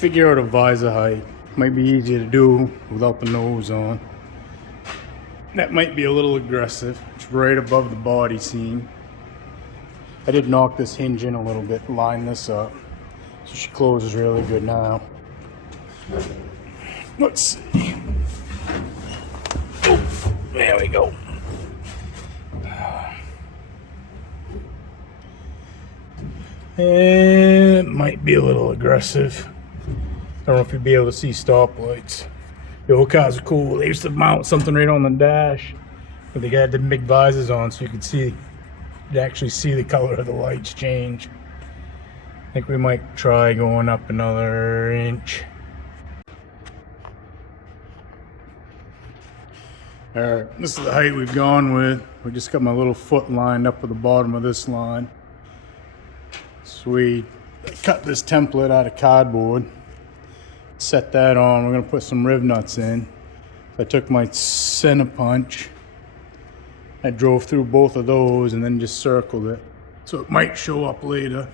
figure out a visor height. Might be easier to do without the nose on. That might be a little aggressive. It's right above the body seam. I did knock this hinge in a little bit, line this up. So she closes really good now. Let's see. Oh, there we go. It might be a little aggressive. I don't know if you'll be able to see stoplights. The old cars are cool. They used to mount something right on the dash, but they got the big visors on so you could see, you'd actually see the color of the lights change. I think we might try going up another inch. Alright, this is the height we've gone with. We just got my little foot lined up with the bottom of this line. So we cut this template out of cardboard, set that on. We're going to put some riv nuts in. So I took my center punch, I drove through both of those and then just circled it. So it might show up later.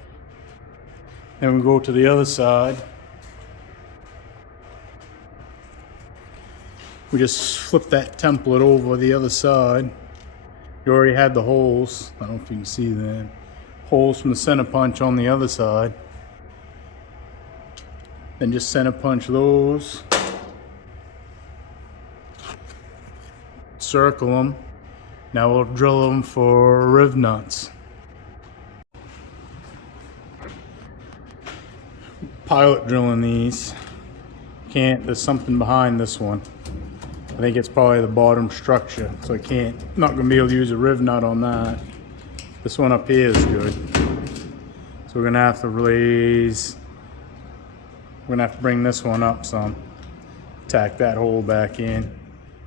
Then we go to the other side. We just flip that template over the other side. You already had the holes. I don't know if you can see them. Holes from the center punch on the other side. Then just center punch those. Circle them. Now we'll drill them for riv nuts. Pilot drilling these. There's something behind this one. I think it's probably the bottom structure, so not gonna be able to use a riv nut on that. This one up here is good. So we're gonna have to bring this one up some. Tack that hole back in,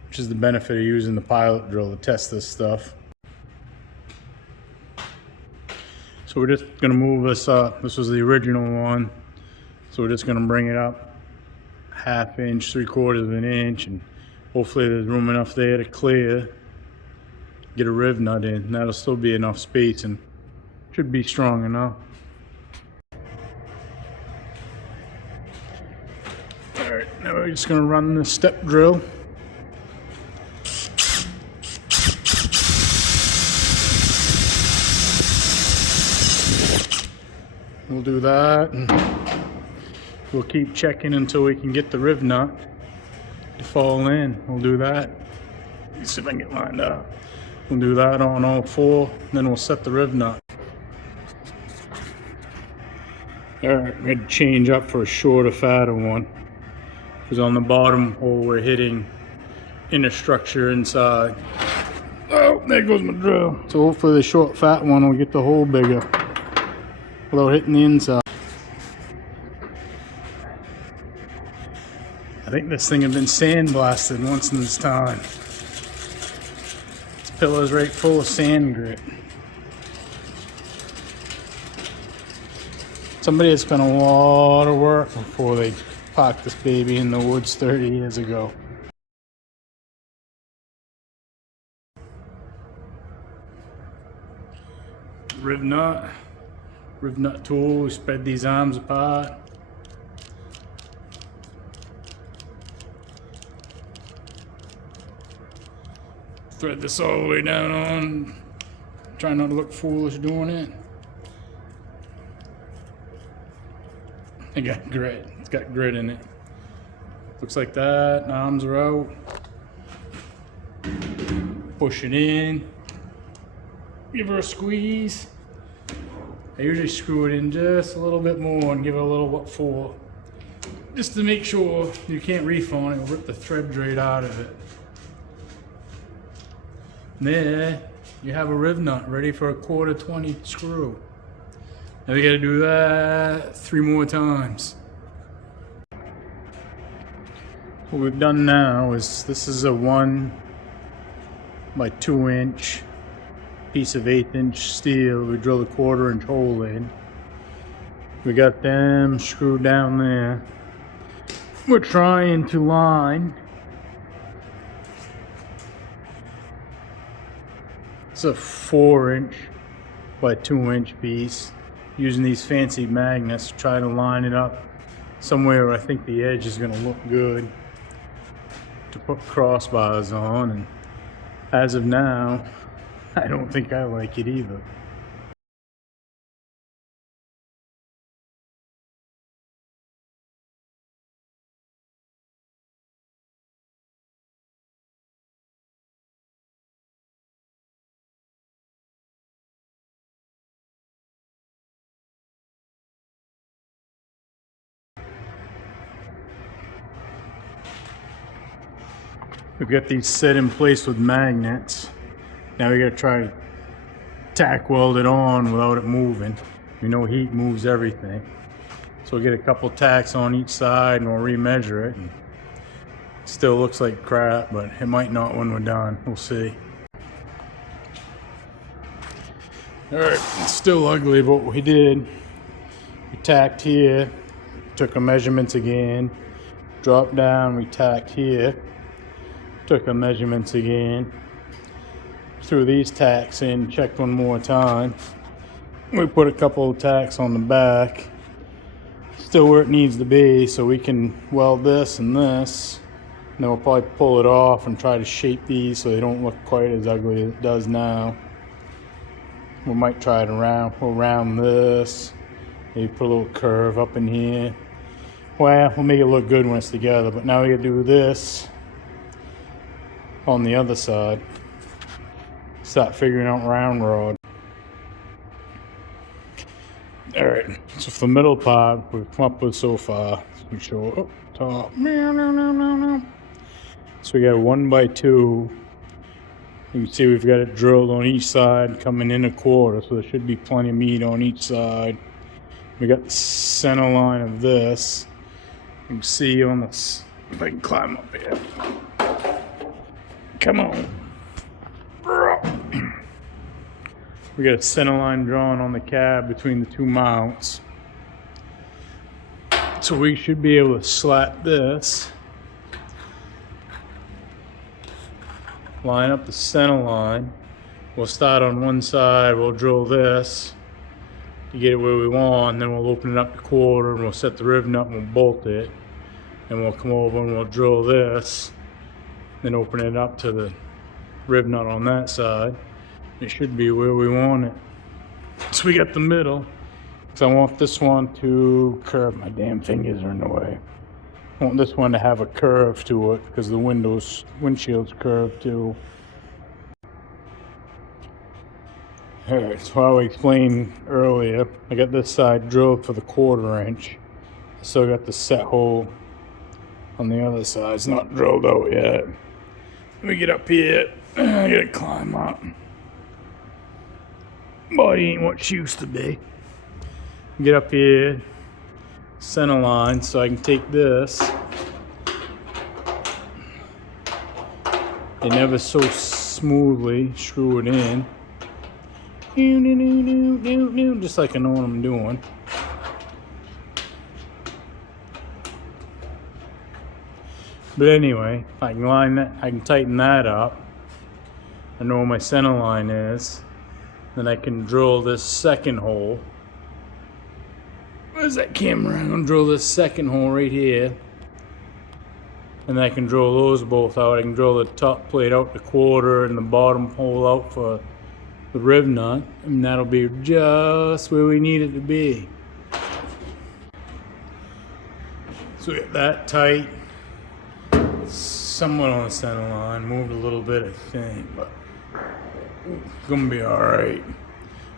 which is the benefit of using the pilot drill to test this stuff. So we're just gonna move this up. This was the original one. So we're just gonna bring it up 1/2 inch, 3/4 of an inch, and hopefully there's room enough there to clear. Get a riv nut in. That'll still be enough space and should be strong enough. Alright, now we're just gonna run the step drill. We'll do that and we'll keep checking until we can get the riv nut to fall in. We'll do that. Let's see if I can get lined up. We'll do that on all 4, then we'll set the riv nut. Alright, we're going to change up for a shorter, fatter one. Because on the bottom hole we're hitting inner structure inside. Oh, there goes my drill. So hopefully the short, fat one will get the hole bigger without hitting the inside. I think this thing had been sandblasted once in its time. This pillar's right full of sand grit. Somebody had spent a lot of work before they parked this baby in the woods 30 years ago. Riv nut tool, we spread these arms apart. Thread this all the way down on. Try not to look foolish doing it. It got grit. It's got grit in it. Looks like that. Arms are out. Push it in. Give her a squeeze. I usually screw it in just a little bit more and give it a little what for. Just to make sure you can't reef on it. It'll rip the thread right out of it. There, you have a riv nut ready for a 1/4 screw. Now we gotta do that 3 more times. What we've done now is, this is a 1 by 2 inch piece of 1/8 inch steel. We drilled a 1/4 inch hole in. We got them screwed down there. We're trying to line. It's a 4 inch by 2 inch piece. Using these fancy magnets to try to line it up somewhere where I think the edge is going to look good to put crossbars on, and as of now, I don't think I like it either. We've got these set in place with magnets. Now we gotta try to tack weld it on without it moving. You know, heat moves everything. So we'll get a couple tacks on each side and we'll remeasure it. And it still looks like crap, but it might not when we're done. We'll see. All right, it's still ugly, but what we did, we tacked here, took our measurements again, dropped down, we tacked here, took our measurements again, threw these tacks in, checked one more time. We put a couple of tacks on the back, still where it needs to be, so we can weld this and this. And then we'll probably pull it off and try to shape these so they don't look quite as ugly as it does now. We might try it around. We'll round this, maybe put a little curve up in here. Well, we'll make it look good when it's together, but now we gotta do this on the other side. Start figuring out round rod. All right, so for the middle part, we've come up with so far. We show up top. So we got a 1x2. You can see we've got it drilled on each side, coming in a quarter, so there should be plenty of meat on each side. We got the center line of this. You can see on this, if I can climb up here. Come on. We got a center line drawn on the cab between the two mounts. So we should be able to slap this, line up the center line. We'll start on one side, we'll drill this to get it where we want, and then we'll open it up to quarter and we'll set the rivet up and we'll bolt it. And we'll come over and we'll drill this, then open it up to the rivet nut on that side. It should be where we want it. So we got the middle, because I want this one to curve. My damn fingers are in the way. I want this one to have a curve to it because the windshield's curved too. Alright, so how I explained earlier, I got this side drilled for the 1/4 inch. I still got the set hole on the other side. It's not drilled out yet. Let me get up here. I gotta climb up. Body ain't what she used to be. Get up here, center line, so I can take this and ever so smoothly screw it in. Just like I know what I'm doing. But anyway, I can line that, I can tighten that up. I know where my center line is. Then I can drill this second hole. Where's that camera? I'm gonna drill this second hole right here. And I can drill those both out. I can drill the top plate out to 1/4 and the bottom hole out for the rivet nut. And that'll be just where we need it to be. So we got that tight. Somewhat on the center line. Moved a little bit, I think, but it's gonna be all right.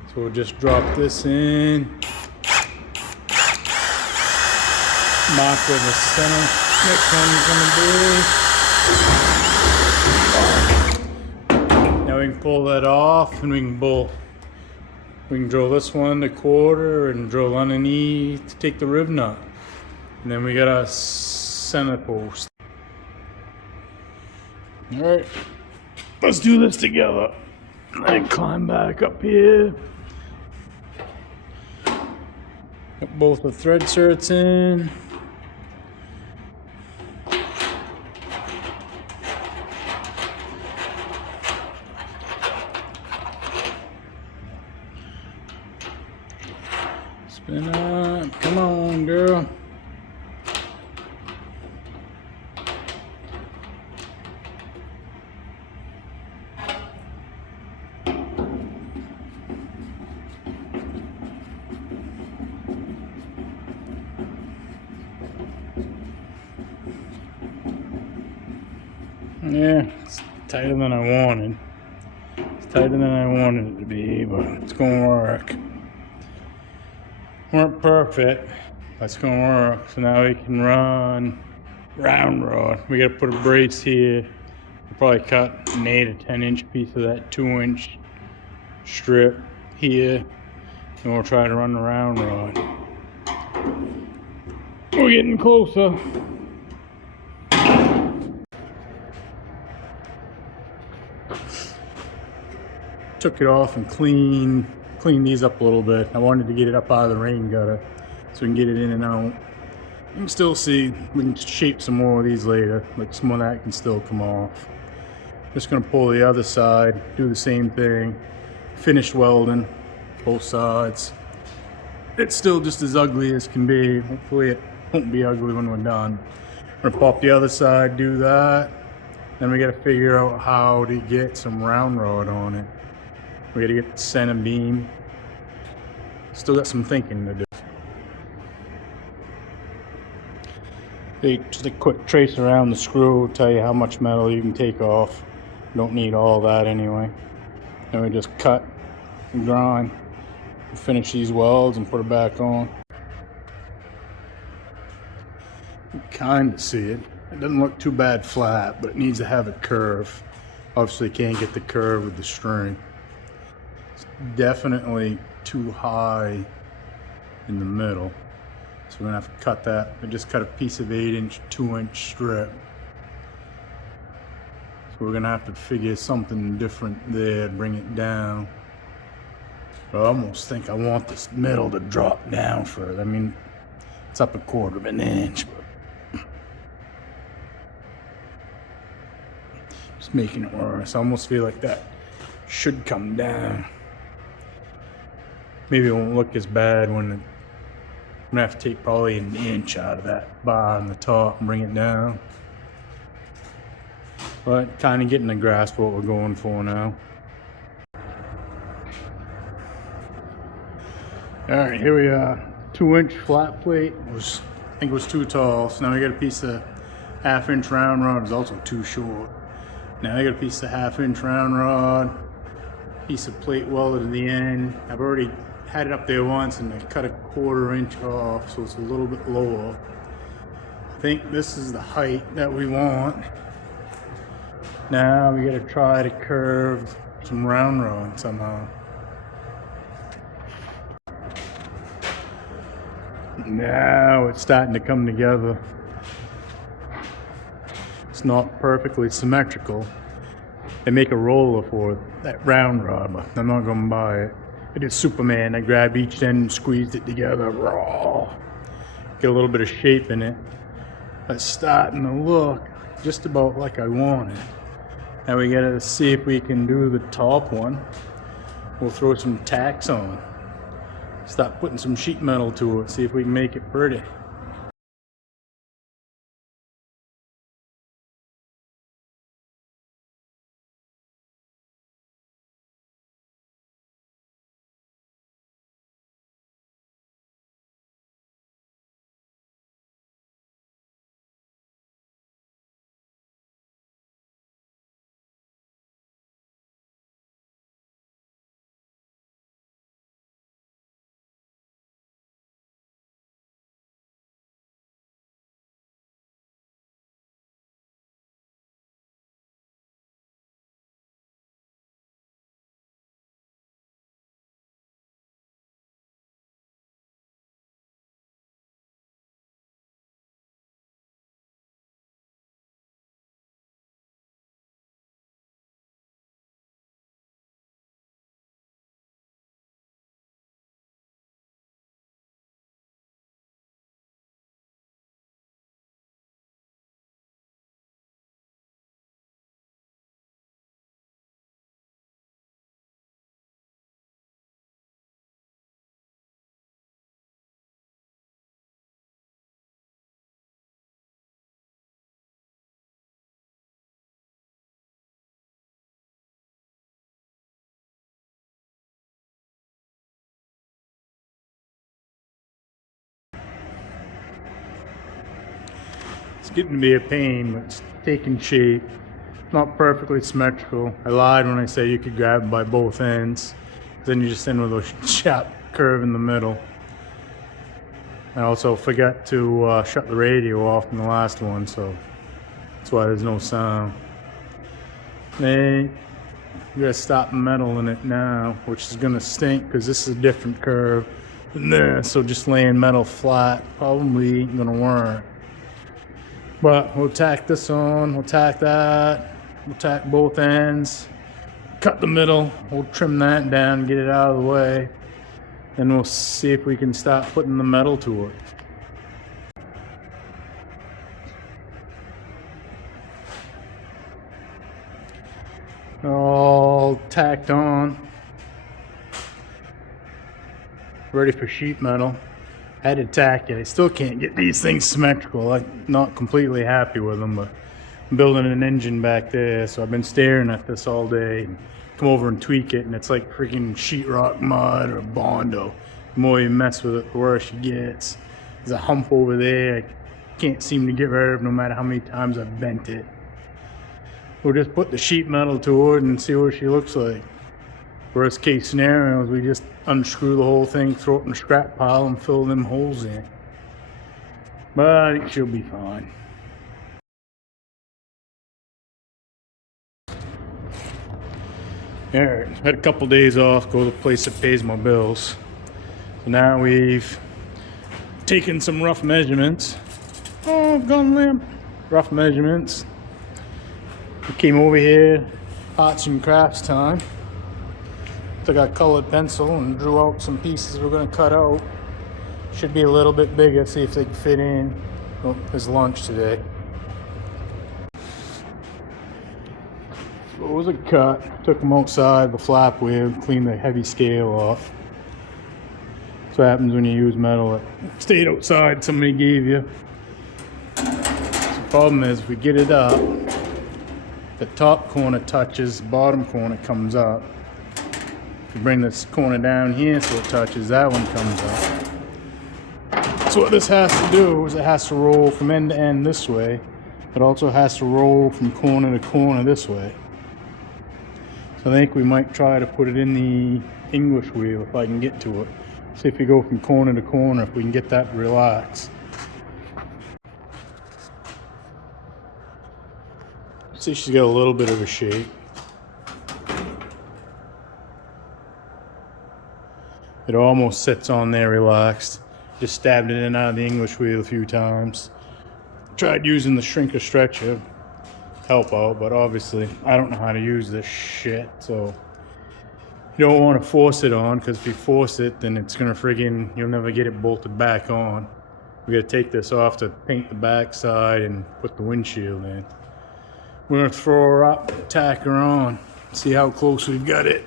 So we'll just drop this in. Mark where the center next one's gonna be. Now we can pull that off, and we can drill this one to 1/4 and drill underneath to take the rivet nut. And then we got our center post. All right, let's do this together. And climb back up here. Got both the thread certs in. Spin up, come on girl. Yeah, it's tighter than I wanted. It's tighter than I wanted it to be, but it's gonna work. Weren't perfect, but it's gonna work. So now we can run round rod. We gotta put a brace here. We'll probably cut an 8 or 10-inch piece of that 2-inch strip here, and we'll try to run the round rod. We're getting closer. Took it off and cleaned these up a little bit. I wanted to get it up out of the rain gutter so we can get it in and out. You can still see, we can shape some more of these later, like some of that can still come off. Just gonna pull the other side, do the same thing. Finished welding, both sides. It's still just as ugly as can be. Hopefully it won't be ugly when we're done. We're gonna pop the other side, do that. Then we gotta figure out how to get some round rod on it. We gotta get the center beam. Still got some thinking to do. Just a quick trace around the screw will tell you how much metal you can take off. You don't need all that anyway. Then we just cut and grind and finish these welds and put it back on. You can kind of see it. It doesn't look too bad flat, but it needs to have a curve. Obviously can't get the curve with the string. It's definitely too high in the middle. So we're gonna have to cut that. I just cut a piece of 8-inch, 2-inch strip. So we're gonna have to figure something different there, bring it down. But I almost think I want this middle to drop down further. I mean, it's up 1/4 of an inch, but just making it worse. I almost feel like that should come down. Maybe it won't look as bad when I'm gonna have to take probably 1 inch out of that bar on the top and bring it down. But kind of getting the grasp of what we're going for now. All right, here we are. 2-inch flat plate I think it was too tall. So now we got a piece of 1/2-inch round rod. It was also too short. Now I got a piece of 1/2-inch round rod, piece of plate welded to the end. I've already had it up there once and I cut 1/4 inch off, so it's a little bit lower. I think this is the height that we want. Now we gotta try to curve some round rod somehow. Now it's starting to come together. It's not perfectly symmetrical. They make a roller for that round rod, but I'm not gonna buy it. I did Superman. I grabbed each end and squeezed it together. Raw. Get a little bit of shape in it. It's starting to look just about like I want it. Now we gotta see if we can do the top one. We'll throw some tacks on. Start putting some sheet metal to it. See if we can make it pretty. It's getting to be a pain, but it's taking shape. Not perfectly symmetrical. I lied when I say you could grab it by both ends. Then you just end with a sharp curve in the middle. I also forgot to shut the radio off in the last one, so that's why there's no sound. Then you gotta stop metal in it now, which is gonna stink because this is a different curve than this. So just laying metal flat probably ain't gonna work. But we'll tack this on, we'll tack that, we'll tack both ends, cut the middle, we'll trim that down, get it out of the way, and we'll see if we can start putting the metal to it. All tacked on, ready for sheet metal. I had to tack it. I still can't get these things symmetrical. I'm not completely happy with them, but I'm building an engine back there, so I've been staring at this all day. Come over and tweak it, and it's like freaking sheetrock mud or Bondo. The more you mess with it, the worse it gets. There's a hump over there I can't seem to get rid of no matter how many times I've bent it. We'll just put the sheet metal to it and see what she looks like. Worst case scenario is we just unscrew the whole thing, throw it in the scrap pile, and fill them holes in. But I think she'll be fine. Alright, had a couple days off, go to the place that pays my bills. So now we've taken some rough measurements. Oh, gun lamp. Rough measurements. We came over here, arts and crafts time. Took our colored pencil and drew out some pieces we're going to cut out. Should be a little bit bigger, see if they can fit in. Oh, there's lunch today. So it was a cut. Took them outside the flap wheel, cleaned the heavy scale off. That's what happens when you use metal that stayed outside somebody gave you. So the problem is if we get it up, the top corner touches, the bottom corner comes up. If you bring this corner down here so it touches, that one comes up. So what this has to do is it has to roll from end to end this way. It also has to roll from corner to corner this way. So I think we might try to put it in the English wheel if I can get to it. See if we go from corner to corner, if we can get that to relax. See, she's got a little bit of a shape. It almost sits on there relaxed. Just stabbed it in and out of the English wheel a few times. Tried using the shrinker stretcher to help out, but obviously I don't know how to use this shit, so you don't want to force it on, because if you force it, then it's gonna friggin', you'll never get it bolted back on. We gotta take this off to paint the back side and put the windshield in. We're gonna throw her up, tack her on, see how close we've got it.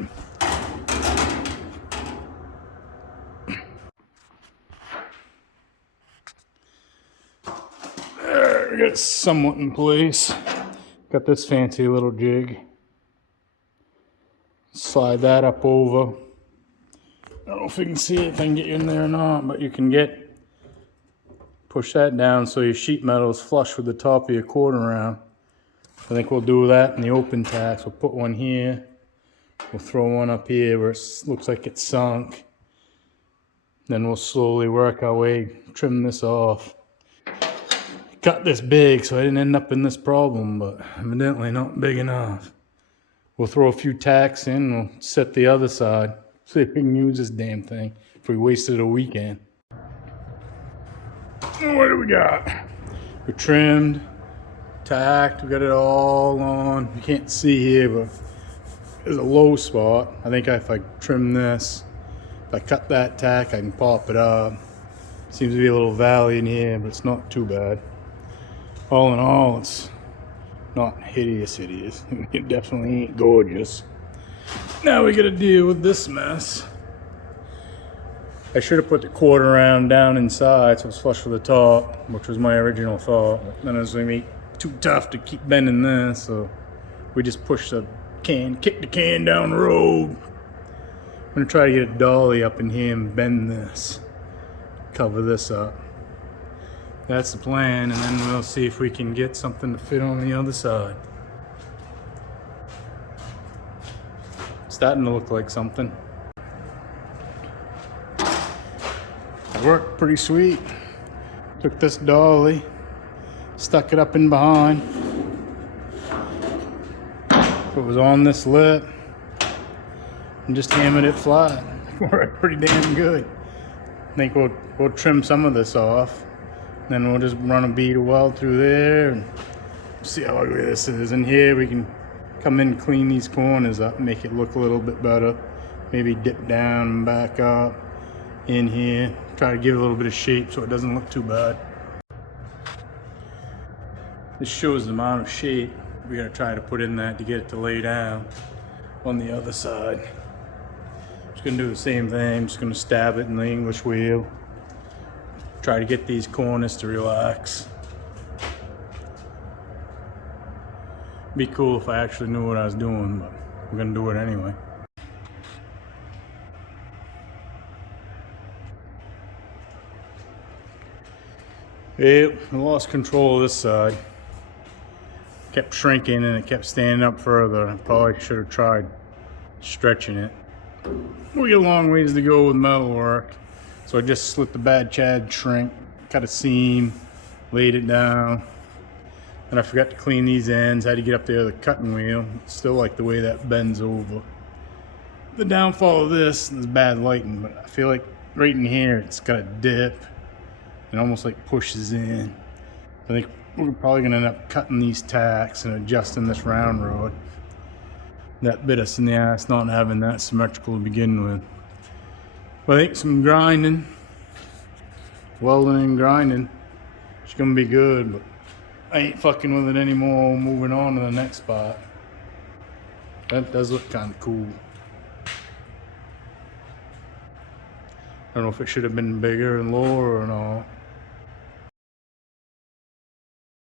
There, we got it somewhat in place. Got this fancy little jig. Slide that up over. I don't know if you can see it, if I can get you in there or not, but you can push that down so your sheet metal is flush with the top of your quarter round. I think we'll do that in the open tacks. We'll put one here. We'll throw one up here where it looks like it's sunk. Then we'll slowly work our way, trim this off. Cut this big so I didn't end up in this problem, but evidently not big enough. We'll throw a few tacks in, we'll set the other side. See if we can use this damn thing if we wasted a weekend. What do we got? We trimmed, tacked, we got it all on. You can't see here, but there's a low spot. I think if I trim this, if I cut that tack, I can pop it up. Seems to be a little valley in here, but it's not too bad. All in all, it's not hideous. It definitely ain't gorgeous. Now we gotta deal with this mess. I should have put the quarter round down inside so it's flush with the top, which was my original thought. But then it was gonna be too tough to keep bending this, so we just pushed the can, kicked the can down the road. I'm gonna try to get a dolly up in here and bend this, cover this up. That's the plan, and then we'll see if we can get something to fit on the other side. Starting to look like something. It worked pretty sweet. Took this dolly, stuck it up in behind. It was on this lip and just hammered it flat. Worked pretty damn good. I think we'll trim some of this off. Then we'll just run a bead of weld through there and see how ugly this is. In here we can come in and clean these corners up, make it look a little bit better. Maybe dip down and back up in here. Try to give it a little bit of shape so it doesn't look too bad. This shows the amount of shape we're gonna try to put in that to get it to lay down on the other side. Just gonna do the same thing, just gonna stab it in the English wheel. Try to get these corners to relax. Be cool if I actually knew what I was doing, but we're gonna do it anyway. Yep, I lost control of this side. Kept shrinking and it kept standing up further. I probably should have tried stretching it. We got a long ways to go with metal work. So I just slit the bad Chad shrink, cut a seam, laid it down. And I forgot to clean these ends, had to get up there with a cutting wheel. Still like the way that bends over. The downfall of this is bad lighting, but I feel like right in here it's got a dip. It almost like pushes in. I think we're probably gonna end up cutting these tacks and adjusting this round rod. That bit us in the ass not having that symmetrical to begin with. But I think some grinding, welding and grinding, it's gonna be good, but I ain't fucking with it anymore. Moving on to the next spot. That does look kind of cool. I don't know if it should have been bigger and lower or not.